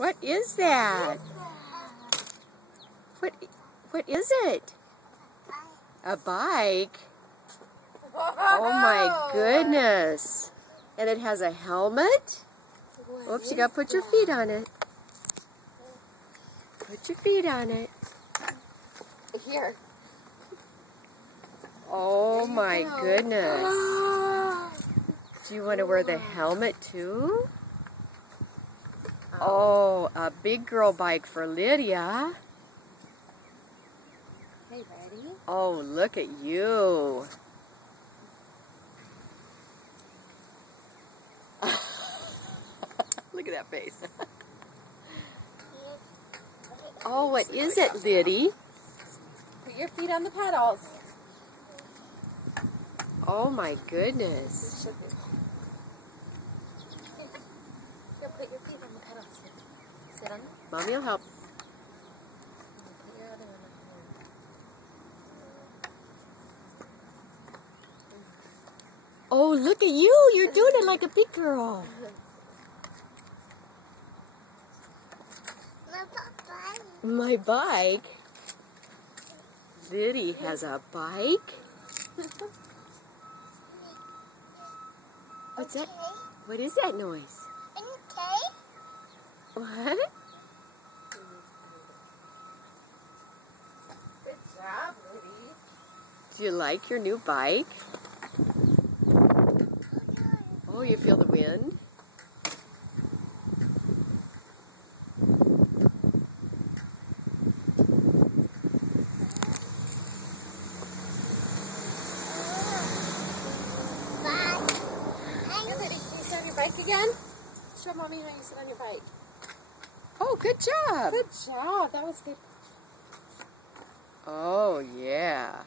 What is that? What is it? A bike? Oh my goodness. And it has a helmet? Oops, you gotta put your feet on it. Put your feet on it. Here. Oh my goodness. Do you want to wear the helmet too? Oh, a big girl bike for Lydia. Hey, ready? Oh, look at you. Look at that face. Oh, what is it, Liddy? Put your feet on the pedals. Oh my goodness. Here, put your feet on the pedals. Sit on them. Mommy will help. Put your other one up. Oh, look at you. You're doing it like a big girl. My bike? Liddy has a bike? What's that? What is that noise? What? Good job, Liddy. Do you like your new bike? Oh, you feel the wind? Bike again? Show Mommy how you sit on your bike. Oh, good job. Good job. That was good. Oh, yeah.